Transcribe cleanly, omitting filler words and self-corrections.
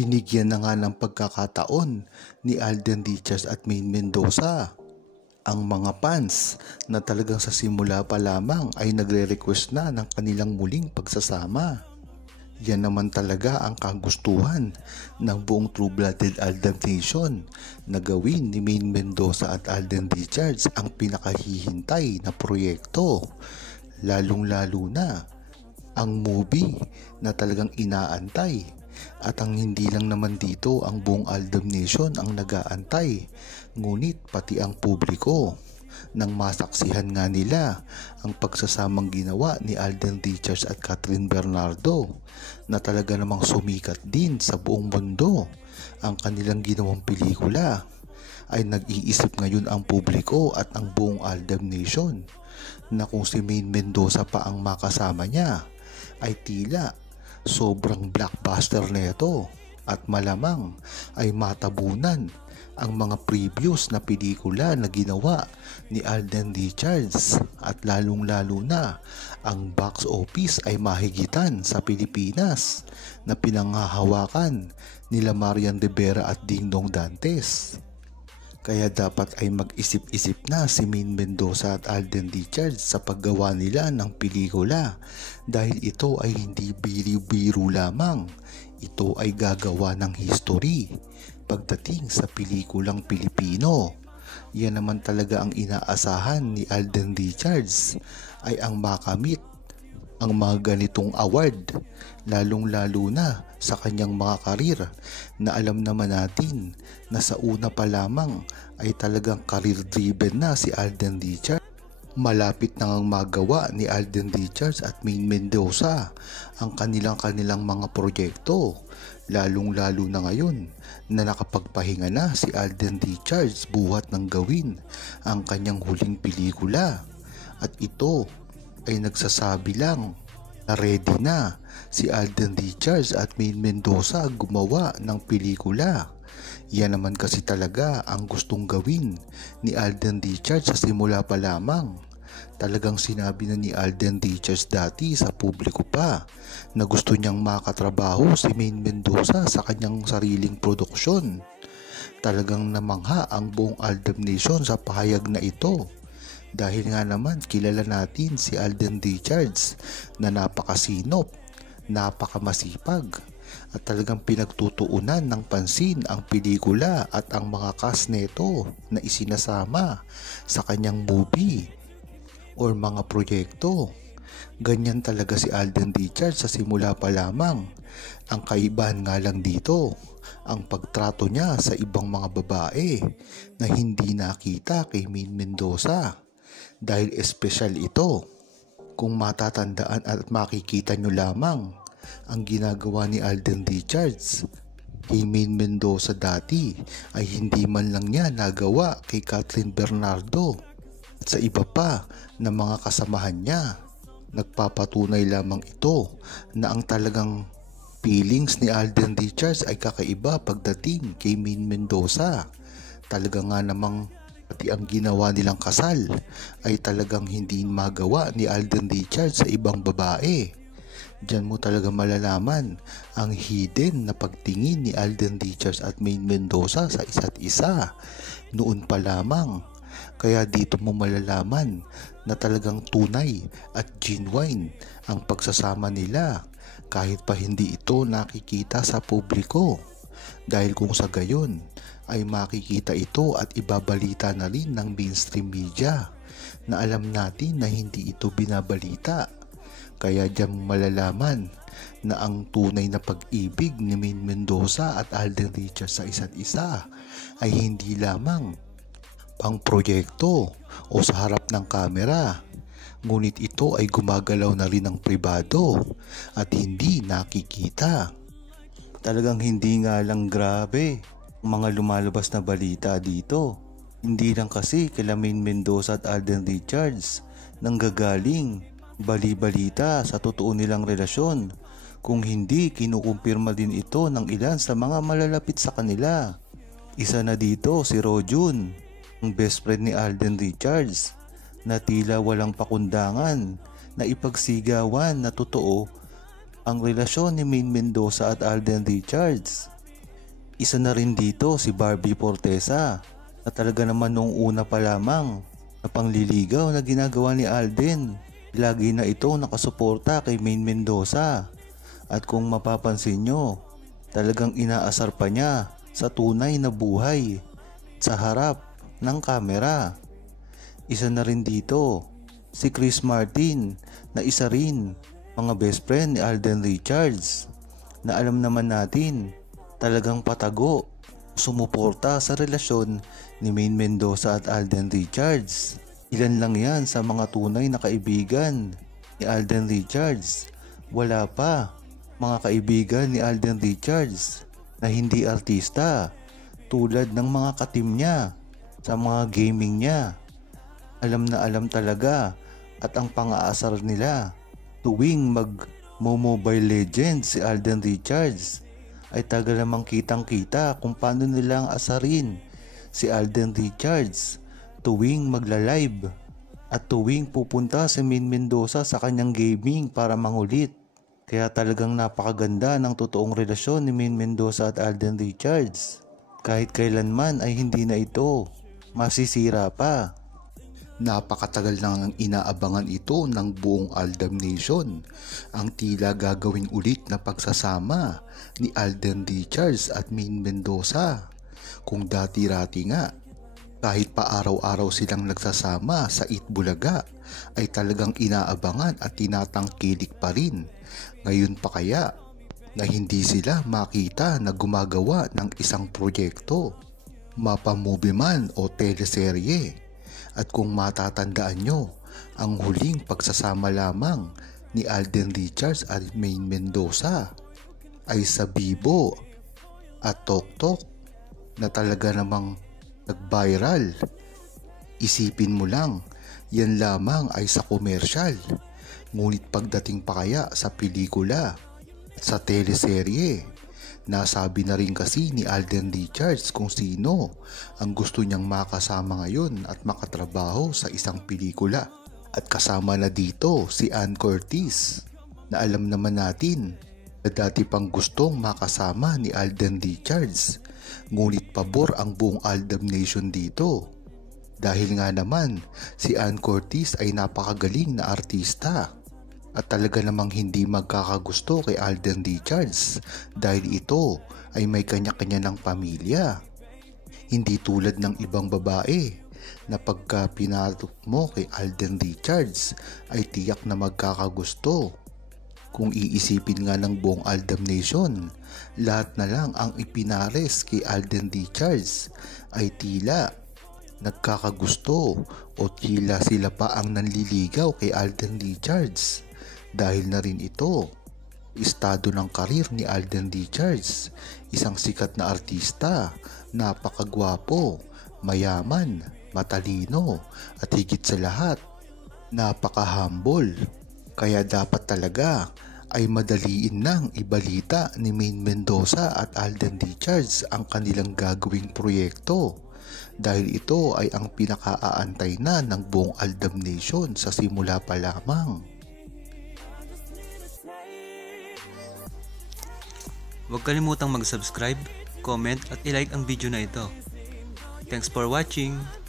Binigyan na nga ng pagkakataon ni Alden Richards at Maine Mendoza ang mga fans na talagang sa simula pa lamang ay nagre-request na ng kanilang muling pagsasama. Yan naman talaga ang kagustuhan ng buong True-Blooded Aldam Nation na gawin ni Maine Mendoza at Alden Richards ang pinakahihintay na proyekto. Lalong-lalo na ang movie na talagang inaantay. At ang hindi lang naman dito ang buong Aldam Nation ang nag-aantay, ngunit pati ang publiko nang masaksihan nga nila ang pagsasamang ginawa ni Alden Richards at Catherine Bernardo na talaga namang sumikat din sa buong mundo ang kanilang ginawang pelikula, ay nag-iisip ngayon ang publiko at ang buong Aldam Nation na kung si Maine Mendoza pa ang makasama niya ay tila sobrang blockbuster nito at malamang ay matabunan ang mga previous na pelikula na ginawa ni Alden Richards at lalong-lalo na ang box office ay mahigitan sa Pilipinas na pinanghahawakan nila Marian Rivera at Dingdong Dantes. Kaya dapat ay mag-isip-isip na si Maine Mendoza at Alden Richards sa paggawa nila ng pelikula dahil ito ay hindi biro-biro lamang. Ito ay gagawa ng history pagdating sa pelikulang Pilipino. Yan naman talaga ang inaasahan ni Alden Richards ay ang makamit ang mga ganitong award, lalong-lalo na sa kanyang mga karir na alam naman natin na sa una pa lamang ay talagang career-driven na si Alden Richards. Malapit na ngang magawa ni Alden Richards at Maine Mendoza ang kanilang mga proyekto, lalong-lalo na ngayon na nakapagpahinga na si Alden Richards buhat ng gawin ang kanyang huling pelikula. At ito ay nagsasabi lang na ready na si Alden Richards at Maine Mendoza gumawa ng pelikula. Yan naman kasi talaga ang gustong gawin ni Alden Richards sa simula pa lamang. Talagang sinabi na ni Alden Richards dati sa publiko pa na gusto niyang makatrabaho si Maine Mendoza sa kanyang sariling produksyon. Talagang namangha ang buong Aldam Nation sa pahayag na ito. Dahil nga naman kilala natin si Alden Richards na napakasinop, napakamasipag at talagang pinagtutuunan ng pansin ang pelikula at ang mga cast neto na isinasama sa kanyang movie or mga proyekto. Ganyan talaga si Alden Richards sa simula pa lamang. Ang kaibahan nga lang dito, ang pagtrato niya sa ibang mga babae na hindi nakita kay Maine Mendoza. Dahil espesyal ito. Kung matatandaan at makikita nyo lamang ang ginagawa ni Alden Richards kay Maine Mendoza dati ay hindi man lang niya nagawa kay Catherine Bernardo at sa iba pa na mga kasamahan niya. Nagpapatunay lamang ito na ang talagang feelings ni Alden Richards ay kakaiba pagdating kay Maine Mendoza. Talaga nga namang pati ang ginawa nilang kasal ay talagang hindi magawa ni Alden Richards sa ibang babae. Diyan mo talaga malalaman ang hidden na pagtingin ni Alden Richards at Maine Mendoza sa isa't isa noon pa lamang. Kaya dito mo malalaman na talagang tunay at genuine ang pagsasama nila kahit pa hindi ito nakikita sa publiko. Dahil kung sa gayon ay makikita ito at ibabalita na rin ng mainstream media na alam natin na hindi ito binabalita. Kaya diyan malalaman na ang tunay na pag-ibig ni Maine Mendoza at Alden Richards sa isa't isa ay hindi lamang pang proyekto o sa harap ng kamera, ngunit ito ay gumagalaw na rin ng pribado at hindi nakikita. Talagang hindi nga lang grabe mga lumalabas na balita dito. Hindi lang kasi kila Maine Mendoza at Alden Richards nanggagaling bali-balita sa totoo nilang relasyon, kung hindi kinukumpirma din ito ng ilan sa mga malalapit sa kanila. Isa na dito si Rojun, ang best friend ni Alden Richards, na tila walang pakundangan na ipagsigawan na totoo ang relasyon ni Maine Mendoza at Alden Richards. Isa na rin dito si Barbie Fortesa na talaga naman nung una pa lamang na pangliligaw na ginagawa ni Alden. Lagi na ito nakasuporta kay Maine Mendoza. At kung mapapansin nyo, talagang inaasar pa niya sa tunay na buhay sa harap ng kamera. Isa na rin dito si Chris Martin na isa rin mga best friend ni Alden Richards na alam naman natin talagang patago sumuporta sa relasyon ni Maine Mendoza at Alden Richards. Ilan lang yan sa mga tunay na kaibigan ni Alden Richards. Wala pa mga kaibigan ni Alden Richards na hindi artista tulad ng mga katim niya sa mga gaming niya. Alam na alam talaga at ang pang-aasar nila tuwing mag-Mobile Legends si Alden Richards ay tagal namang kitang kita kung paano nilang asarin si Alden Richards tuwing magla-live at tuwing pupunta si Maine Mendoza sa kanyang gaming para mangulit. Kaya talagang napakaganda ng totoong relasyon ni Maine Mendoza at Alden Richards. Kahit kailanman ay hindi na ito masisira pa. Napakatagal nang inaabangan ito ng buong Aldam Nation, ang tila gagawing ulit na pagsasama ni Alden Richards at Maine Mendoza. Kung dati-rati nga, kahit pa araw-araw silang nagsasama sa Eat Bulaga, ay talagang inaabangan at tinatangkilik pa rin. Ngayon pa kaya na hindi sila makita na gumagawa ng isang proyekto, mapa-movie man o teleserye. At kung matatandaan nyo, ang huling pagsasama lamang ni Alden Richards at Maine Mendoza ay sa Bibo at Tok Tok na talaga namang nag-viral. Isipin mo lang, yan lamang ay sa komersyal. Ngunit pagdating pa kaya sa pelikula at sa teleserye, nasabi na rin kasi ni Alden Richards kung sino ang gusto niyang makasama ngayon at makatrabaho sa isang pelikula. At kasama na dito si Ann Curtis na alam naman natin na dati pang gustong makasama ni Alden Richards. Ngunit pabor ang buong Aldam Nation dito. Dahil nga naman si Ann Curtis ay napakagaling na artista. At talaga namang hindi magkakagusto kay Alden Richards dahil ito ay may kanya-kanya ng pamilya. Hindi tulad ng ibang babae na pagka pinatok mo kay Alden Richards ay tiyak na magkakagusto. Kung iisipin nga ng buong Aldam Nation, lahat na lang ang ipinares kay Alden Richards ay tila nagkakagusto o tila sila pa ang nanliligaw kay Alden Richards. Dahil na rin ito, estado ng karir ni Alden Richards, isang sikat na artista, napakagwapo, mayaman, matalino, at higit sa lahat, napaka-humble. Kaya dapat talaga ay madaliin nang ibalita ni Maine Mendoza at Alden Richards ang kanilang gagawing proyekto. Dahil ito ay ang pinakaaantay na ng buong Aldam Nation sa simula pa lamang. Huwag kalimutang mag-subscribe, comment at i-like ang video na ito. Thanks for watching!